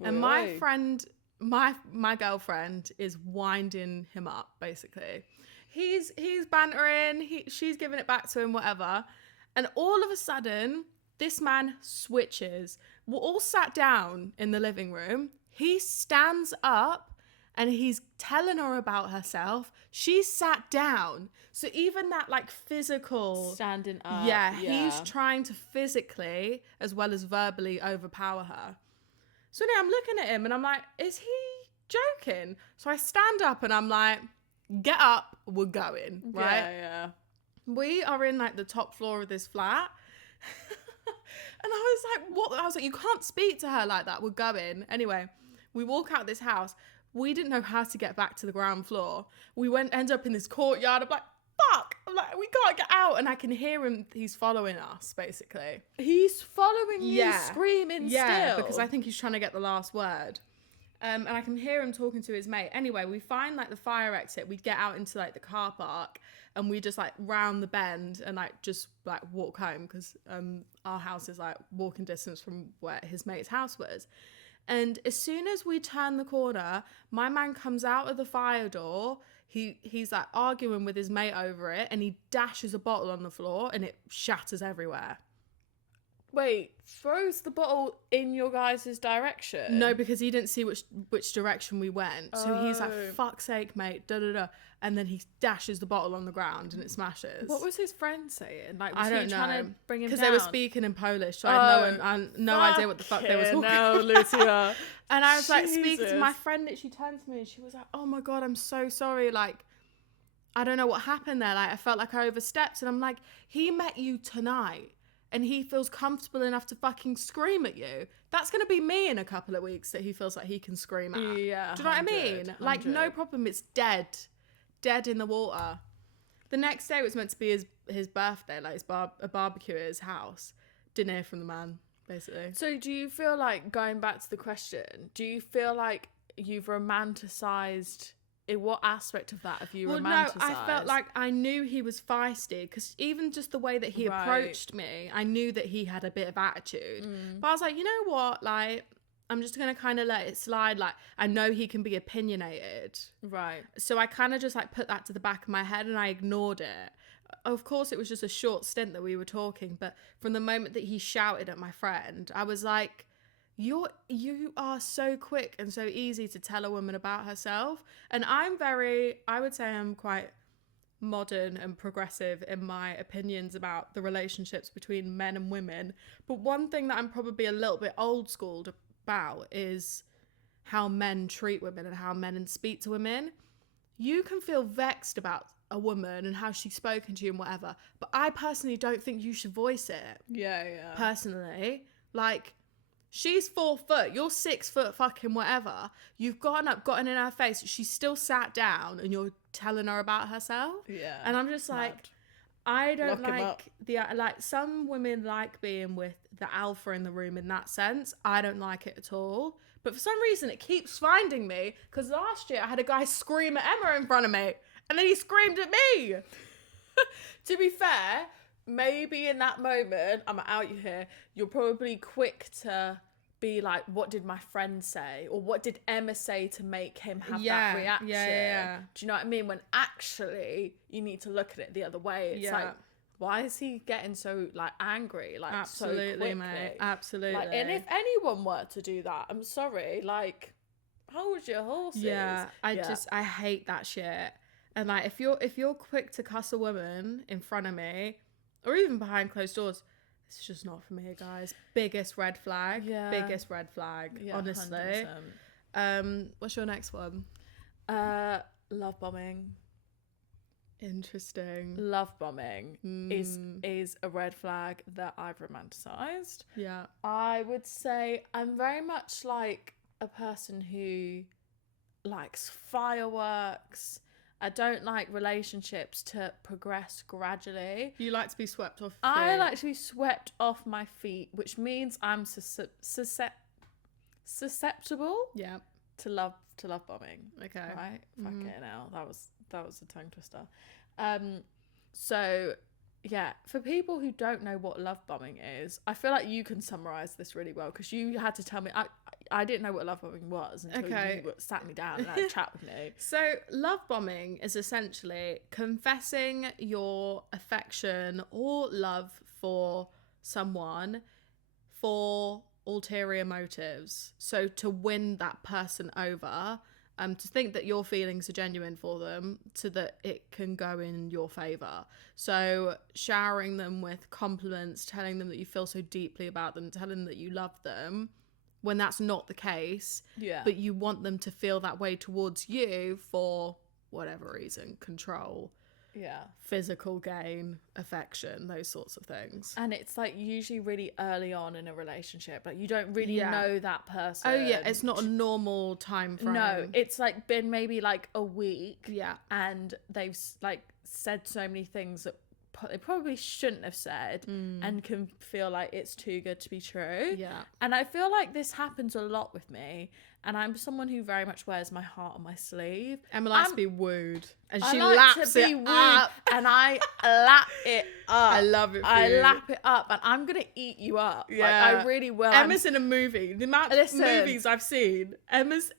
And my friend, my girlfriend is winding him up, basically. He's bantering, she's giving it back to him, whatever. And all of a sudden, this man switches. We're all sat down in the living room. He stands up and he's telling her about herself. She's sat down. So even that like physical... Standing up. Yeah, he's trying to physically as well as verbally overpower her. So now I'm looking at him and I'm like, is he joking? So I stand up and I'm like, get up, we're going, right? Yeah. We are in like the top floor of this flat. And I was like, what? I was like, you can't speak to her like that. We're going. Anyway, we walk out this house. We didn't know how to get back to the ground floor. We end up in this courtyard. I'm like, fuck. I'm like, we can't get out. And I can hear him. He's following us, basically. He's following you, screaming still. Because I think he's trying to get the last word. And I can hear him talking to his mate. Anyway, we find like the fire exit. We get out into like the car park and we just like round the bend and like just like walk home because our house is like walking distance from where his mate's house was. And as soon as we turn the corner, my man comes out of the fire door. He's like arguing with his mate over it and he dashes a bottle on the floor and it shatters everywhere. Wait, throws the bottle in your guys' direction? No, because he didn't see which direction we went. So he's like, fuck's sake, mate, da-da-da. And then he dashes the bottle on the ground and it smashes. What was his friend saying? Like, was I don't he know. Trying to bring him down? Because they were speaking in Polish, so I had no idea what the fuck they were talking about. Lucia. And I was like speaking to my friend that she turned to me and she was like, oh my God, I'm so sorry. Like, I don't know what happened there. Like, I felt like I overstepped. And I'm like, he met you tonight. And he feels comfortable enough to fucking scream at you. That's going to be me in a couple of weeks that he feels like he can scream at. Yeah. Do you know what I mean? 100. Like, no problem. It's dead. Dead in the water. The next day was meant to be his birthday, like a barbecue at his house. Didn't hear from the man, basically. So do you feel like, going back to the question, do you feel like you've romanticised... In what aspect of that have you romanticised? No, I felt like I knew he was feisty because even just the way that he approached me, I knew that he had a bit of attitude. But I was like, you know what? Like, I'm just going to kind of let it slide. Like, I know he can be opinionated. Right. So I kind of just like put that to the back of my head and I ignored it. Of course, it was just a short stint that we were talking. But from the moment that he shouted at my friend, I was like... You are so quick and so easy to tell a woman about herself. And I would say I'm quite modern and progressive in my opinions about the relationships between men and women. But one thing that I'm probably a little bit old schooled about is how men treat women and how men speak to women. You can feel vexed about a woman and how she's spoken to you and whatever. But I personally don't think you should voice it. Yeah. Personally. Like... She's 4 foot, you're 6 foot fucking whatever. You've gotten in her face. She's still sat down and you're telling her about herself. Yeah. And I'm just like, I don't like some women like being with the alpha in the room in that sense. I don't like it at all. But for some reason it keeps finding me because last year I had a guy scream at Emma in front of me and then he screamed at me. To be fair, maybe in that moment, I'm out you here, you're probably quick to be like, what did my friend say? Or what did Emma say to make him have that reaction? Yeah. Do you know what I mean? When actually you need to look at it the other way. It's like, why is he getting so like angry? Like, absolutely, so quickly? Mate. Absolutely. Like, and if anyone were to do that, I'm sorry, like, hold your horses. Yeah. I hate that shit. And like, if you're quick to cuss a woman in front of me, or even behind closed doors, it's just not for me, guys. Biggest red flag. Biggest red flag. Yeah, honestly. 100%. What's your next one? Love bombing. Interesting. Love bombing is a red flag that I've romanticized. Yeah. I would say I'm very much like a person who likes fireworks. I don't like relationships to progress gradually. You like to be swept off. I like to be swept off my feet, which means I'm susceptible. Yeah. To love bombing. Okay. Right. Fuck it now. That was a tongue twister. So yeah, for people who don't know what love bombing is, I feel like you can summarize this really well because you had to tell me. I didn't know what love bombing was until you sat me down and had a chat with me. So love bombing is essentially confessing your affection or love for someone for ulterior motives. So to win that person over, to think that your feelings are genuine for them so that it can go in your favour. So showering them with compliments, telling them that you feel so deeply about them, telling them that you love them, when that's not the case, but you want them to feel that way towards you for whatever reason, control, physical gain, affection, those sorts of things. And it's like usually really early on in a relationship, like you don't really know that person. Oh yeah, it's not a normal time frame. No, it's like been maybe like a week, and they've like said so many things that they probably shouldn't have said, and can feel like it's too good to be true. And I feel like this happens a lot with me, and I'm someone who very much wears my heart on my sleeve. Emma likes to be wooed, and she like laps to be it wooed, up, and I lap it up. I love it. Lap it up, and I'm gonna eat you up. Like, I really will. Emma's in a movie. The amount of movies I've seen, Emma's.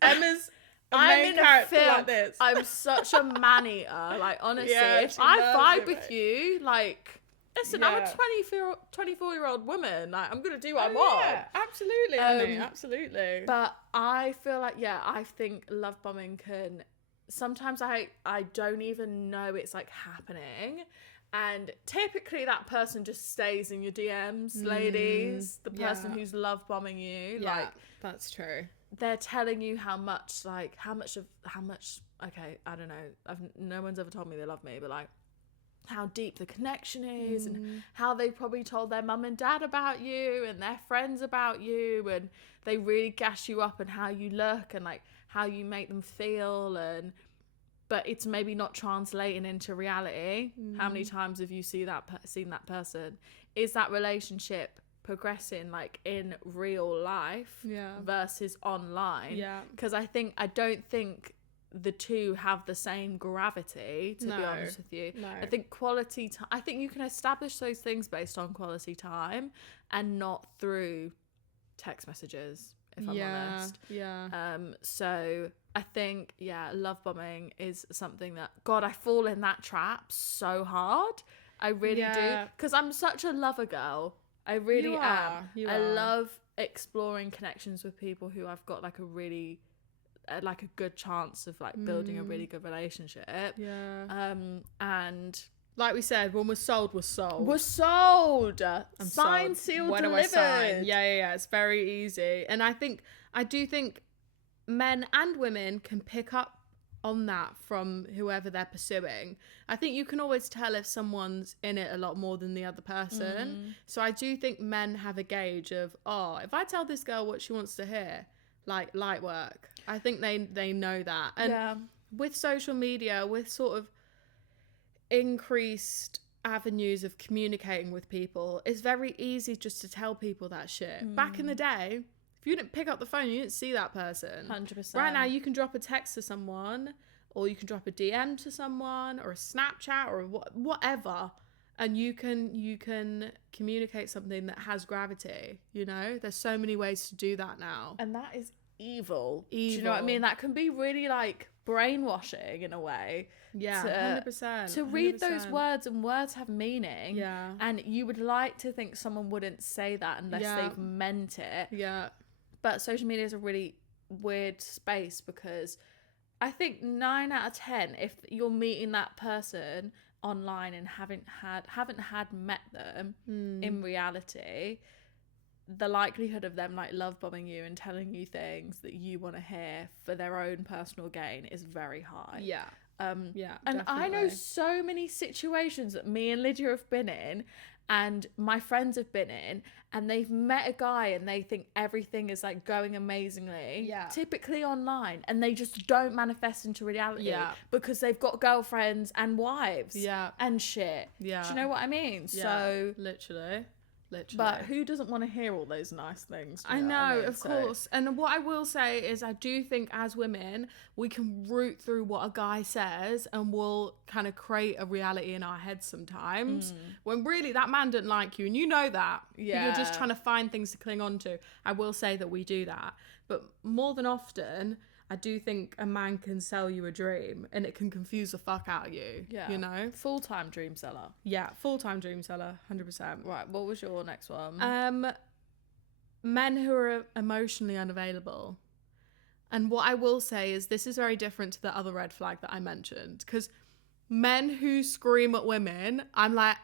I'm in a film like this. I'm such a man-eater. Like, honestly, if I vibe with you, like, listen, I'm a 24-year-old woman. Like, I'm gonna do what I want. Yeah, absolutely, honey, absolutely. But I feel like, I think love bombing can. Sometimes I don't even know it's like happening. And typically that person just stays in your DMs, ladies. The person who's love bombing you. Yeah, like, that's true. They're telling you how much, okay, I don't know. No one's ever told me they love me, but like how deep the connection is and how they probably told their mum and dad about you and their friends about you, and they really gas you up and how you look and like how you make them feel, but it's maybe not translating into reality. How many times have you seen that person? Is that relationship progressing like in real life versus online? Because I don't think the two have the same gravity, to be honest with you. I think quality time, I think you can establish those things based on quality time and not through text messages, if I'm honest. So I think love bombing is something that, God, I fall in that trap so hard. I really do, because I'm such a lover girl. I really am. I love exploring connections with people who I've got like a really like a good chance of like building a really good relationship. And like we said, when we're sold, we're sold. We're sold. Signed, sealed, when delivered. Do I sign? Yeah. It's very easy. And I do think men and women can pick up on that from whoever they're pursuing. I think you can always tell if someone's in it a lot more than the other person. So I do think men have a gauge of, if I tell this girl what she wants to hear, like light work, I think they know that. And with social media, with sort of increased avenues of communicating with people, it's very easy just to tell people that shit. Back in the day, if you didn't pick up the phone, you didn't see that person. 100%. Right now, you can drop a text to someone, or you can drop a DM to someone, or a Snapchat, or whatever, And you can communicate something that has gravity, you know? There's so many ways to do that now. And that is evil. Do you know what I mean? That can be really like brainwashing in a way. Yeah, 100%. To read those words, and words have meaning. Yeah. And you would like to think someone wouldn't say that unless they've meant it. Yeah. But social media is a really weird space, because I think 9 out of 10, if you're meeting that person online and haven't had met them in reality, the likelihood of them like love bombing you and telling you things that you want to hear for their own personal gain is very high. Yeah. And Definitely. I know so many situations that me and Lydia have been in, and my friends have been in, and they've met a guy and they think everything is like going amazingly, typically online, and they just don't manifest into reality because they've got girlfriends and wives and shit. Do you know what I mean? So literally. But who doesn't want to hear all those nice things? I know, of course. And what I will say is, I do think as women, we can root through what a guy says and we'll kind of create a reality in our heads sometimes, when really that man didn't like you, and you know that. Yeah. You're just trying to find things to cling on to. I will say that we do that. But more than often, I do think a man can sell you a dream, and it can confuse the fuck out of you. Yeah. You know? Full-time dream seller. Yeah, full-time dream seller, 100%. Right, what was your next one? Men who are emotionally unavailable. And what I will say is, this is very different to the other red flag that I mentioned, because men who scream at women, I'm like,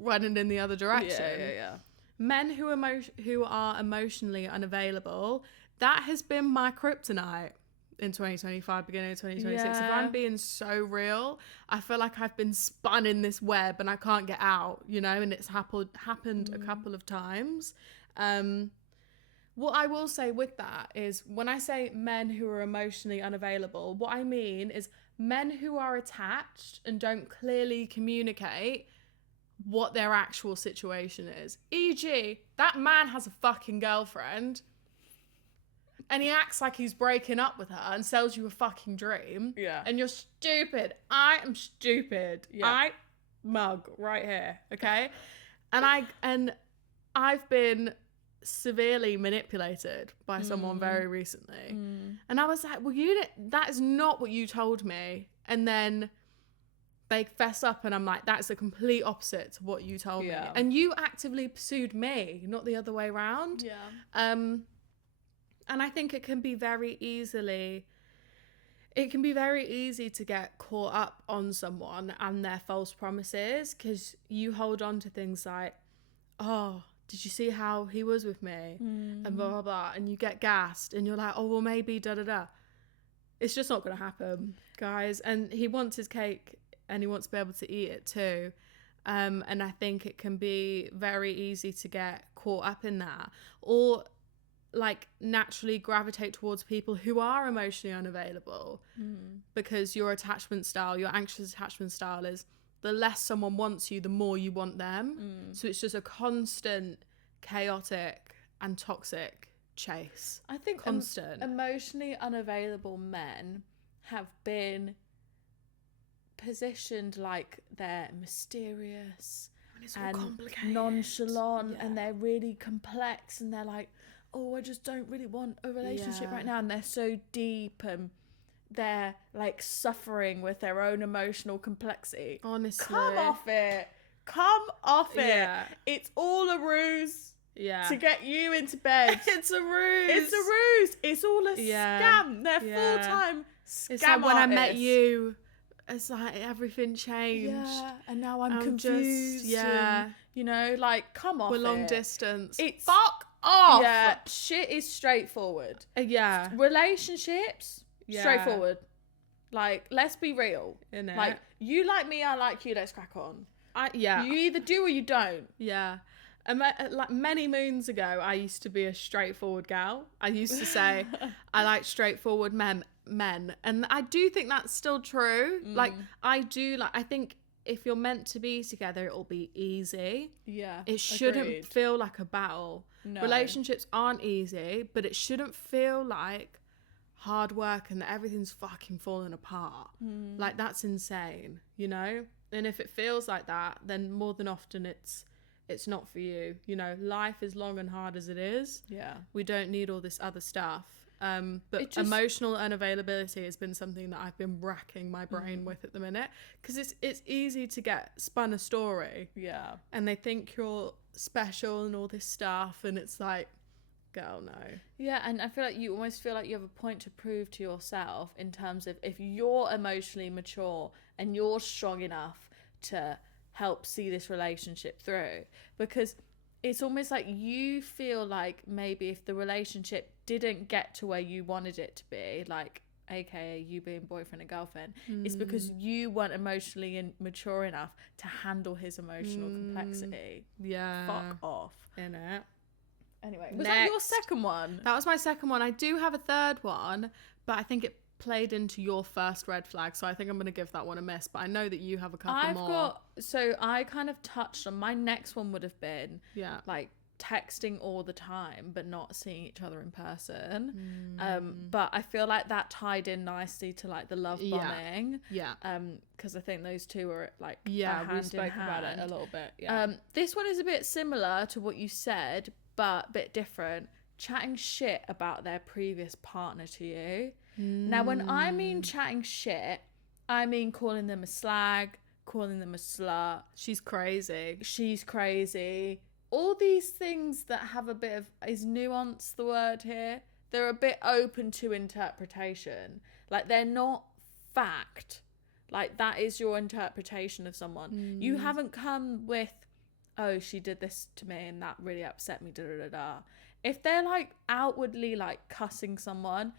running in the other direction. Yeah. Men who are emotionally unavailable, that has been my kryptonite in 2025, beginning of 2026. If I'm being so real, I feel like I've been spun in this web and I can't get out, you know, and it's happened a couple of times. What I will say with that is, when I say men who are emotionally unavailable, what I mean is men who are attached and don't clearly communicate what their actual situation is. E.g., that man has a fucking girlfriend, and he acts like he's breaking up with her and sells you a fucking dream. Yeah. And you're stupid. I am stupid. Yeah. I mug right here. Okay. And I've been severely manipulated by someone very recently. And I was like, well, that is not what you told me. And then they fess up and I'm like, that's the complete opposite to what you told me. And you actively pursued me, not the other way around. Yeah. And I think it can be very easy to get caught up on someone and their false promises, because you hold on to things like, oh, did you see how he was with me? And blah, blah, blah. And you get gassed and you're like, oh, well, maybe da, da, da. It's just not going to happen, guys. And he wants his cake and he wants to be able to eat it too. And I think it can be very easy to get caught up in that, or like naturally gravitate towards people who are emotionally unavailable, because your anxious attachment style is, the less someone wants you, the more you want them. So it's just a constant chaotic and toxic chase. I think constant emotionally unavailable men have been positioned like they're mysterious and nonchalant, and they're really complex, and they're like, oh, I just don't really want a relationship right now. And they're so deep and they're like suffering with their own emotional complexity. Honestly. Come off it. Yeah. It's all a ruse. Yeah. To get you into bed. It's a ruse. It's all a scam. They're full-time scam It's like when artists. I met you, it's like everything changed. Yeah. And now I'm confused. And, you know, like, come off We're long distance. It's fuck off. Yeah. Shit is straightforward. Yeah. Relationships, straightforward. Like, let's be real. Innit? Like, you like me, I like you, let's crack on. You either do or you don't. Yeah. Like many moons ago, I used to be a straightforward gal. I used to say I like straightforward men, and I do think that's still true. Like, I think if you're meant to be together, it'll be easy. Yeah, it shouldn't feel like a battle. No. Relationships aren't easy, but it shouldn't feel like hard work and that everything's fucking falling apart. Like, that's insane, you know? And if it feels like that, then more than often it's not for you. You know, life is long and hard as it is. Yeah. We don't need all this other stuff. But emotional unavailability has been something that I've been racking my brain with at the minute, because it's easy to get spun a story. Yeah. And they think you're special and all this stuff, and it's like, girl, no. Yeah, and I feel like you almost feel like you have a point to prove to yourself in terms of if you're emotionally mature and you're strong enough to help see this relationship through, because it's almost like you feel like maybe if the relationship didn't get to where you wanted it to be, like aka you being boyfriend and girlfriend, it's because you weren't emotionally mature enough to handle his emotional complexity. Yeah. Fuck off. Innit? Anyway, was that your second one? That was my second one. I do have a third one, but I think it played into your first red flag, so I think I'm going to give that one a miss, but I know that you have a couple more. So I kind of touched on, my next one would have been like texting all the time but not seeing each other in person. But I feel like that tied in nicely to like the love bombing. Because I think those two are like we hand spoke in about hand. it a little bit. This one is a bit similar to what you said, but a bit different. Chatting shit about their previous partner to you. Now, when I mean chatting shit, I mean calling them a slag, calling them a slut. She's crazy. All these things that have a bit of, is nuance the word here? They're a bit open to interpretation. Like, they're not fact. Like, that is your interpretation of someone. You haven't come with, oh, she did this to me and that really upset me, da da da da. If they're like outwardly like cussing someone,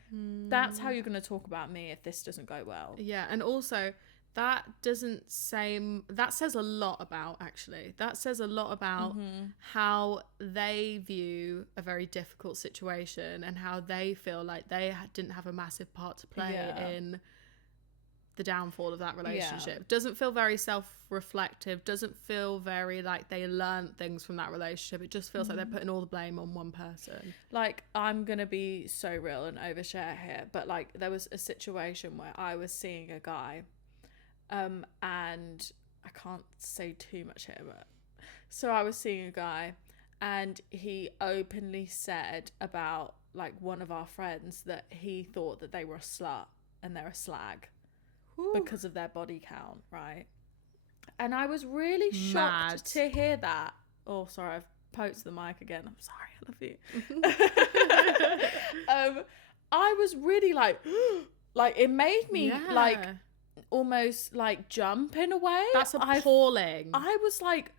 that's how you're going to talk about me if this doesn't go well. Yeah, and also that says a lot about, actually. That says a lot about how they view a very difficult situation and how they feel like they didn't have a massive part to play in the downfall of that relationship. Doesn't feel very self-reflective, doesn't feel very like they learned things from that relationship. It just feels like they're putting all the blame on one person. Like, I'm gonna be so real and overshare here, but like there was a situation where I was seeing a guy, and I can't say too much here, but so I was seeing a guy and he openly said about like one of our friends that he thought that they were a slut and they're a slag. Because of their body count, right? And I was really shocked to hear that. Oh, sorry, I've poked the mic again. I'm sorry, I love you. I was really like it made me like almost like jump in a way. That's appalling. I was like,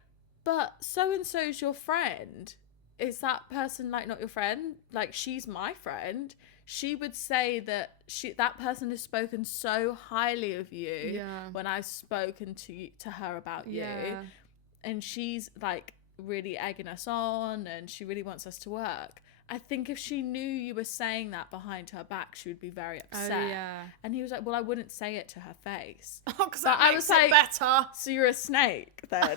but so and so's your friend. Is that person like not your friend? Like, she's my friend. She would say that that person has spoken so highly of you when I've spoken to her about you, and she's like really egging us on and she really wants us to work. I think if she knew you were saying that behind her back, she would be very upset. And he was like, well, I wouldn't say it to her face. Because I was like, better. So you're a snake then.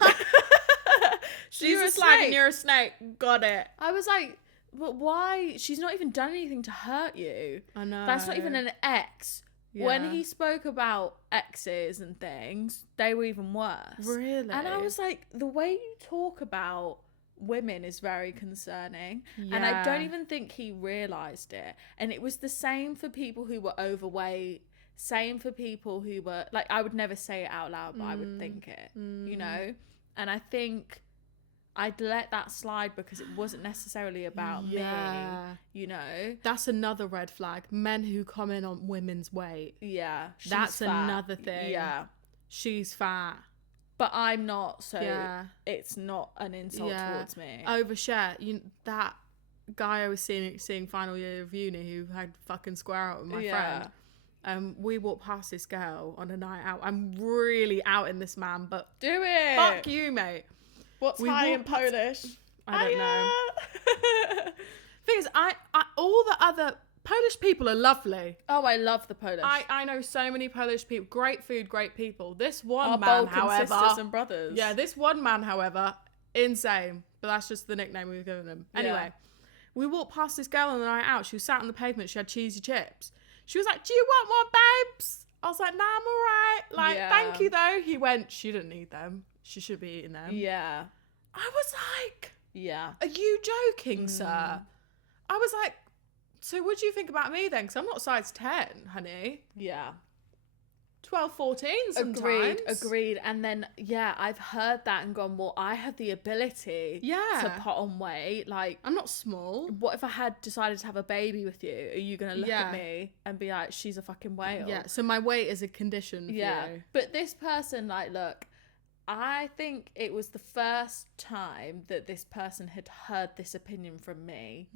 She's a slag and you're a snake. Got it. I was like, but why? She's not even done anything to hurt you. I know. That's not even an ex. When he spoke about exes and things, they were even worse. Really? And I was like, the way you talk about women is very concerning. And I don't even think he realised it. And it was the same for people who were overweight. Same for people who were, like, I would never say it out loud, but I would think it, you know? And I think I'd let that slide because it wasn't necessarily about me, you know? That's another red flag. Men who comment on women's weight. Yeah. That's fat. Another thing. Yeah. She's fat. But I'm not, so it's not an insult towards me. Overshare. That guy I was seeing final year of uni who had fucking square out with my friend. We walked past this girl on a night out. I'm really out in this man, but do it. Fuck you, mate. What's high in Polish? I don't know. Thing is, I all the other Polish people are lovely. Oh, I love the Polish. I know so many Polish people. Great food, great people. This one Our man, Balkan however, sisters and brothers. Yeah, this one man, however, insane. But that's just the nickname we've given him. Anyway, we walked past this girl on the night out. She was sat on the pavement. She had cheesy chips. She was like, "Do you want one, babes?" I was like, nah, I'm all right. Like, thank you, though. He went, she didn't need them. She should be eating them. Yeah. I was like, yeah. Are you joking, sir? I was like, so what do you think about me then? Because I'm not size 10, honey. Yeah. 12, 14 sometimes. Agreed. And then, I've heard that and gone, well, I have the ability to put on weight. Like, I'm not small. What if I had decided to have a baby with you? Are you going to look at me and be like, she's a fucking whale? Yeah, so my weight is a condition for you. But this person, like, look, I think it was the first time that this person had heard this opinion from me,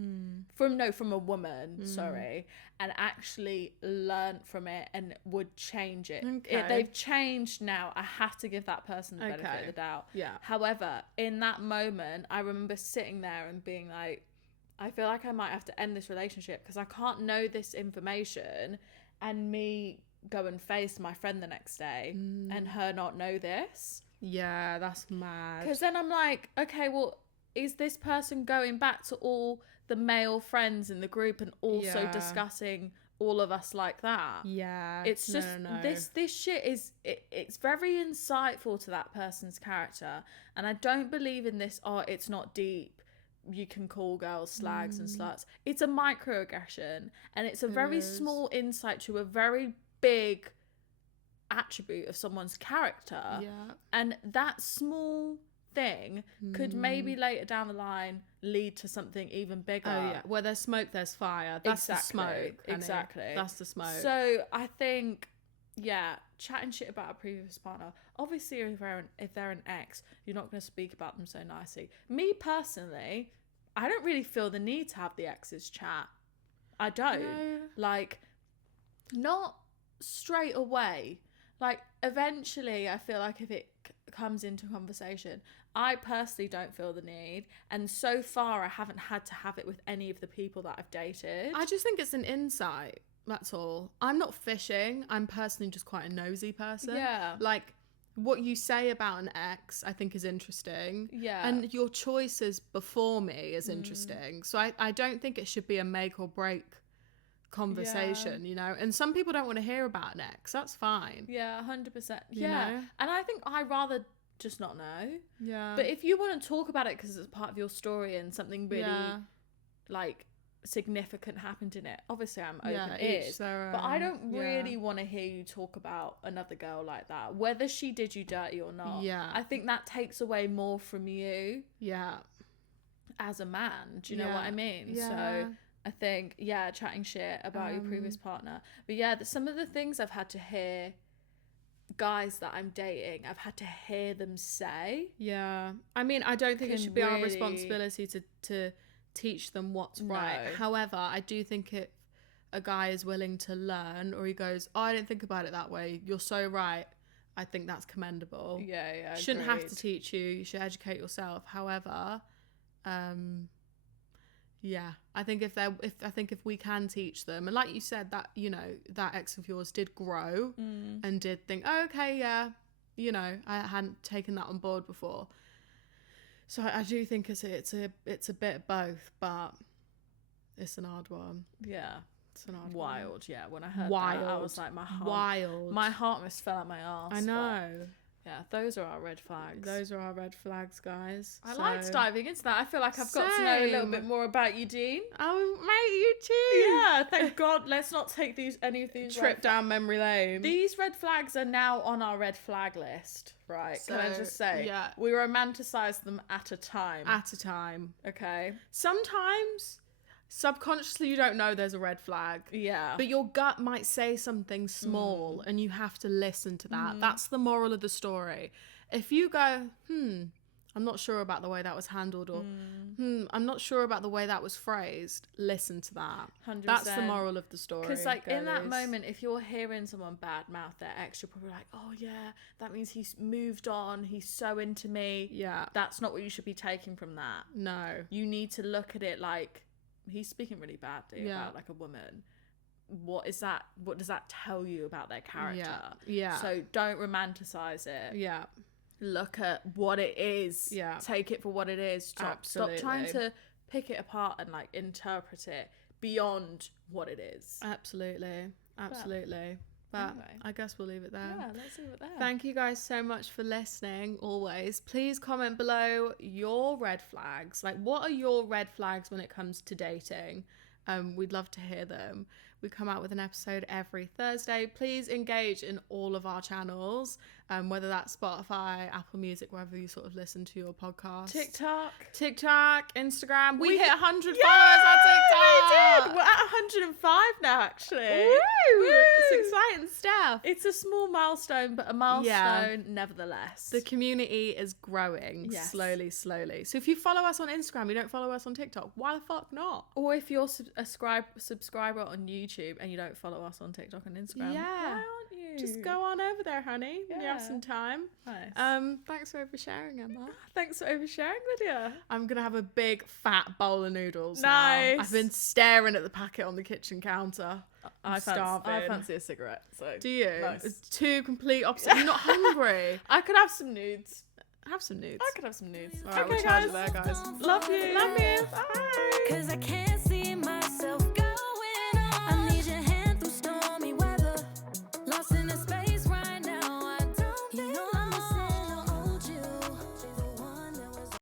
from a woman, sorry, and actually learnt from it and would change it. Okay. They've changed now. I have to give that person the benefit of the doubt. Yeah. However, in that moment, I remember sitting there and being like, I feel like I might have to end this relationship because I can't know this information and me go and face my friend the next day and her not know this. Yeah, that's mad. Because then I'm like, okay, well, is this person going back to all the male friends in the group and also discussing all of us like that? Yeah. It's just, this shit is, it's very insightful to that person's character. And I don't believe in this, it's not deep. You can call girls slags and sluts. It's a microaggression. And it's a very small insight to a very big attribute of someone's character, and that small thing could maybe later down the line lead to something even bigger. Where there's smoke there's fire. That's the smoke. Exactly, that's the smoke. So I think chatting shit about a previous partner, obviously if they're an ex, you're not going to speak about them so nicely. Me personally, I don't really feel the need to have the ex's chat. I don't. Like, not straight away. Like, eventually, I feel like if it comes into conversation, I personally don't feel the need. And so far, I haven't had to have it with any of the people that I've dated. I just think it's an insight. That's all. I'm not fishing. I'm personally just quite a nosy person. Yeah. Like, what you say about an ex, I think is interesting. Yeah. And your choices before me is interesting. So I don't think it should be a make or break conversation, you know, and some people don't want to hear about an ex. That's fine. 100%. You know? And I think I'd rather just not know. But if you want to talk about it because it's part of your story and something really like significant happened in it, obviously I'm open ears. But I don't really want to hear you talk about another girl like that, whether she did you dirty or not. I think that takes away more from you as a man. Do you know what I mean? So I think, chatting shit about your previous partner. But some of the things I've had to hear, guys that I'm dating, I've had to hear them say. I mean, I don't think it should be our responsibility to teach them what's right. However, I do think if a guy is willing to learn, or he goes, I didn't think about it that way, you're so right, I think that's commendable. Shouldn't have to teach you. You should educate yourself. However, I think if we can teach them, and like you said, that, you know, that ex of yours did grow and did think, oh, okay, you know, I hadn't taken that on board before. So I do think it's a bit of both, but it's an hard one. It's an hard Wild. one. When I heard that, I was like, my heart almost fell out my arse. I know. Those are our red flags. Those are our red flags, guys. I liked diving into that. I feel like I've got to know a little bit more about you, Dean. Oh, mate, you too. Thank God. Let's not take any of these trip down memory lane. These red flags are now on our red flag list, right? So, can I just say, we romanticize them at a time. Okay. Sometimes subconsciously you don't know there's a red flag, but your gut might say something small and you have to listen to that. That's the moral of the story. If you go, I'm not sure about the way that was handled, or I'm not sure about the way that was phrased, listen to that. 100%. That's the moral of the story. Because like in that moment, if you're hearing someone badmouth their ex, you're probably like, oh yeah, that means he's moved on, he's so into me. That's not what you should be taking from that. No, you need to look at it like, he's speaking really badly about like a woman. What is that? What does that tell you about their character? So don't romanticize it. Look at what it is. Take it for what it is. Stop trying to pick it apart and like interpret it beyond what it is. Absolutely. But anyway, I guess we'll leave it there. Yeah, let's leave it there. Thank you guys so much for listening. Always, please comment below your red flags. Like, what are your red flags when it comes to dating? We'd love to hear them. We come out with an episode every Thursday. Please engage in all of our channels, whether that's Spotify, Apple Music, wherever you sort of listen to your podcast. TikTok, Instagram. We hit 100 followers on TikTok. We did. We're at 105 now, actually. Woo! It's exciting stuff. It's a small milestone, but a milestone nevertheless. The community is growing slowly. So if you follow us on Instagram, you don't follow us on TikTok, why the fuck not? Or if you're a subscriber on YouTube and you don't follow us on TikTok and Instagram, why aren't you? Just go on over there, honey, when you have some time. Nice. Thanks for oversharing, Emma. Thanks for oversharing, Lydia. I'm gonna have a big fat bowl of noodles. Nice. Now. I've been staring at the packet on the kitchen counter. I fancy a cigarette. So do you? Nice. It's two complete opposite. You're not hungry. I could have some nudes. Have some nudes. I could have some nudes. All right, we'll charge you there, guys. Love you. Bye. 'Cause I can't